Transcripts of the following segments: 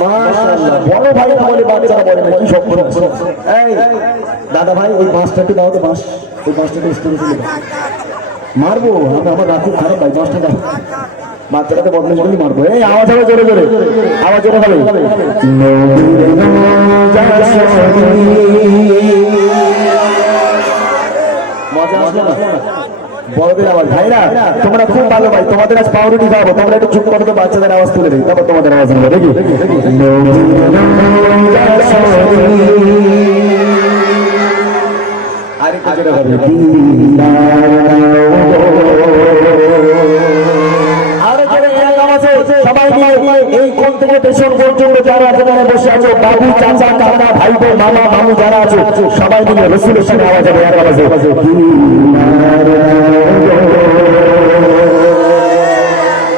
মাশাআল্লাহ বড় ভাই না বলে বাচ্চারা বলে না কি সব করে এই দাদা ভাই ওই বাঁশটা একটু দাও তো বাঁশ ওই বাঁশটা স্টোরে তুলে দাও মারবো আমি আমার রাত খুব খারাপ ভাই বাঁশটা দাও বাচ্চাটাকে বদলে করলে মারবো এই আওয়াজ হবে জোরে জোরে আওয়াজ জোরে হবে মজা আসলো না বড়দের আওয়াজ ভাইরা তোমরা খুব ভালো ভাই তোমাদের আজ পাউরুটি খাবো তোমরা একটু চুপ করো তো বাচ্চাদের আওয়াজ তুলে দিই তারপর তোমাদের আওয়াজ নেবো দেখি আরেকটা যেটা হবে সবাই মিলে এই কোন থেকে পেছন পর্যন্ত যারা এখানে বসে আছো বাবু চাচা কাকা ভাই বোন মামা মামু যারা আছো সবাই মিলে রসুলের সঙ্গে আওয়াজ হবে আর আওয়াজে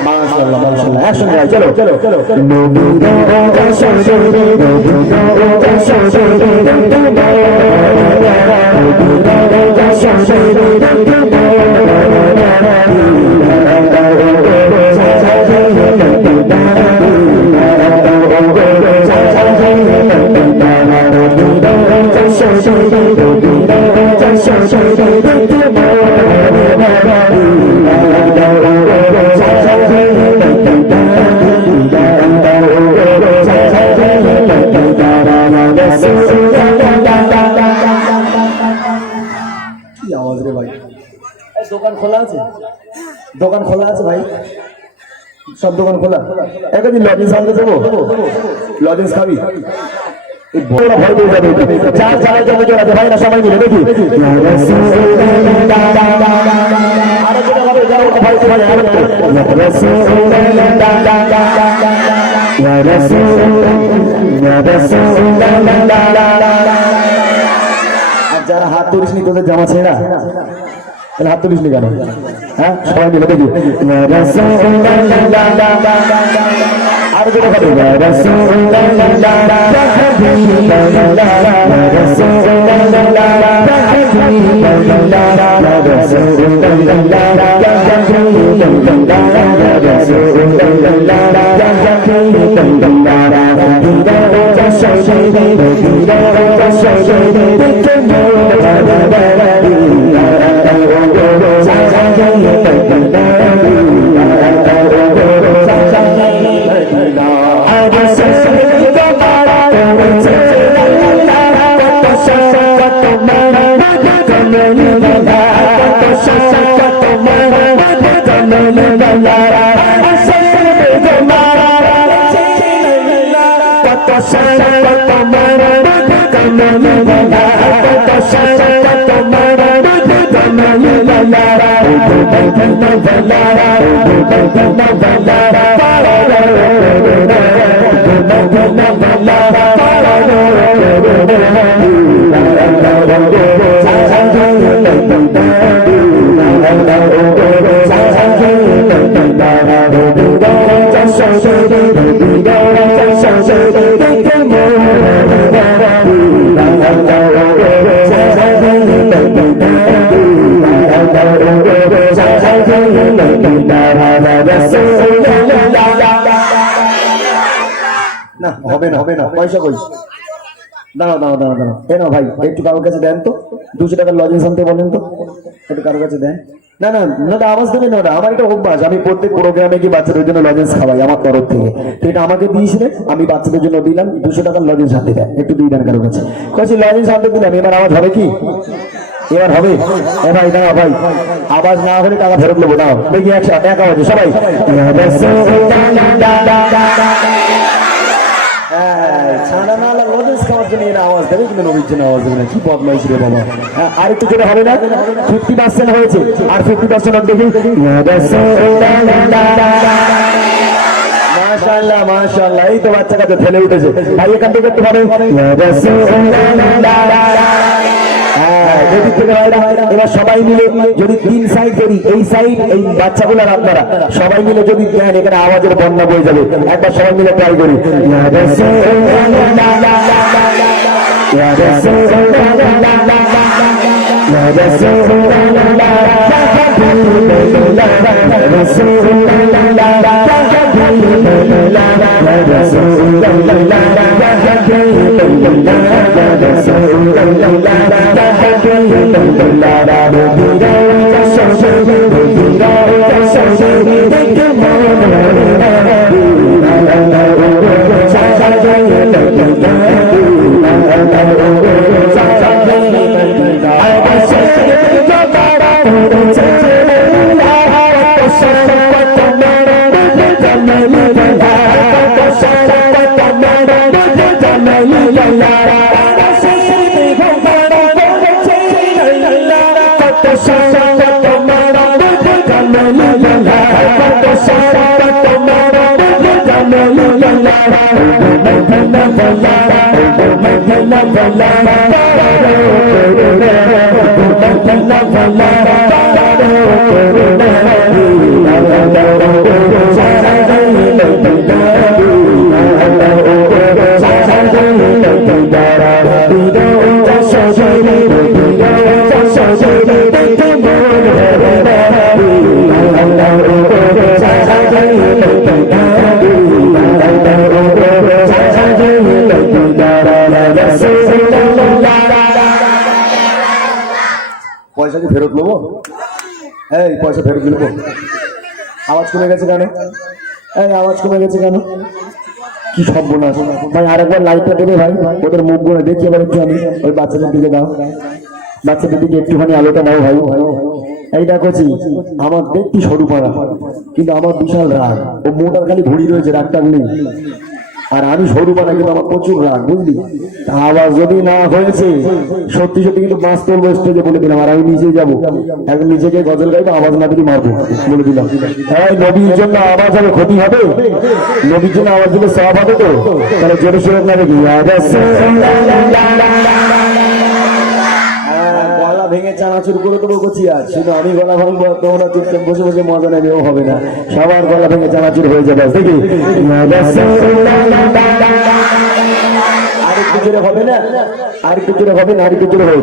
মাশাআল্লাহ মাশাআল্লাহ একসঙ্গে চলো চলো চলো দোকান খোলা আছে দোকান খোলা আছে ভাই সব দোকান খোলা একদিন লজেন্স আনতে যাবো লজেন্স খাবি ভয় পেয়ে যাবে চার চারা জমে জড়াতে ভাই না সবাই মিলে দেখি আরো যেটা হবে যারা ওটা ভয় পেয়ে আর যারা হাত তুলিস নি তোদের জামা ছেঁড়া হাত তুলিস নি কেন হ্যাঁ সবাই মিলে দেখি আর যেটা হবে না হবে না হবে না পয়সা কই দাঁড়াও দাঁড়াও দাঁড়াও দাঁড়াও এ না ভাই একটু কারোর কাছে দেন তো 200 টাকার লজেন্স আনতে বলেন তো একটু কারোর কাছে দেন না না না আওয়াজ দেবেন না আমার এটা অভ্যাস আমি প্রত্যেক প্রোগ্রামে কি বাচ্চাদের জন্য লজেন্স খাওয়াই আমার তরফ থেকে তো এটা আমাকে দিয়েছিলেন আমি বাচ্চাদের জন্য দিলাম 200 টাকার লজেন্স আনতে দেন একটু দিয়ে দেন কারোর কাছে কইছি লজেন্স আনতে দিলাম এবার আওয়াজ হবে কি এবার হবে এ ভাই দাঁড়াও ভাই আওয়াজ না হলে টাকা ফেরত নেবো দাও দেখি একসাথে এক আওয়াজে সবাই খাওয়ার জন্য এর আওয়াজ দেবে কিন্তু নবীর জন্য আওয়াজ দেবে না কি বদমাইশ রে বাবা আর একটু যেটা হবে না 50% হয়েছে আর 50% দেখি মাশাআল্লাহ মাশাআল্লাহ এই তো বাচ্চা কাছে ফেলে উঠেছে ভাই এখান থেকে একটু হবে এবার সবাই মিলে যদি 3 সাইড করি এই সাইড এই বাচ্চাগুলার আপনারা সবাই মিলে যদি দেন এখানে আওয়াজের বন্যা বয়ে যাবে একবার সবাই মিলে ট্রাই করি পয়সা কি ফেরত নেবো? এই পয়সা ফেরত নেবো। আওয়াজ কমে গেছে কেন? এই আওয়াজ কমে গেছে কেন? কি সর্বনাশ ভাই! আরেকবার লাইটটা দেবে ভাই, ওদের মুখগুলো দেখি এবার একটু। আমি ওই বাচ্চাদের দিকে দাও, বাচ্চাদের দিকে একটুখানি আলোটা নাও ভাই। এই দেখছি আমার দেখতে সরু পাড়া, কিন্তু আমার বিশাল রাগ। ও মোটার খালি ঘুড়ি রয়েছে, রাগটাগ নেই। আর আমি সরু পাড়া, কিন্তু আমার প্রচুর রাগ, বুঝলি? আওয়াজ যদি না হয়েছে সত্যি সত্যি কিন্তু মাছ তুলবো স্টেজে, বলে দিলাম। আর আমি নিচে যাবো, এখন নিজেকে গজল গাইবো, আওয়াজ না দিলে মারবো, বলে দিলাম। হ্যাঁ, নবীর জন্য আওয়াজ হবে, ক্ষতি হবে? নবীর জন্য আওয়াজ দিলে সব হবে তো? তাহলে জোরে সোরে না দেখি গলা ভেঙে চানাচুর করে দেবো কচিয়া। শুধু আমি গলা ভাঙবো, তোমরা চুপচাপ বসে বসে মজা নেবে, ও হবে না। সবার গলা ভেঙে চানাচুর হয়ে যাবে, দেখি। আরেকটু জোরে হবে না? আরেকটু জোরে হবে না? আরেকটু জোরে হবে।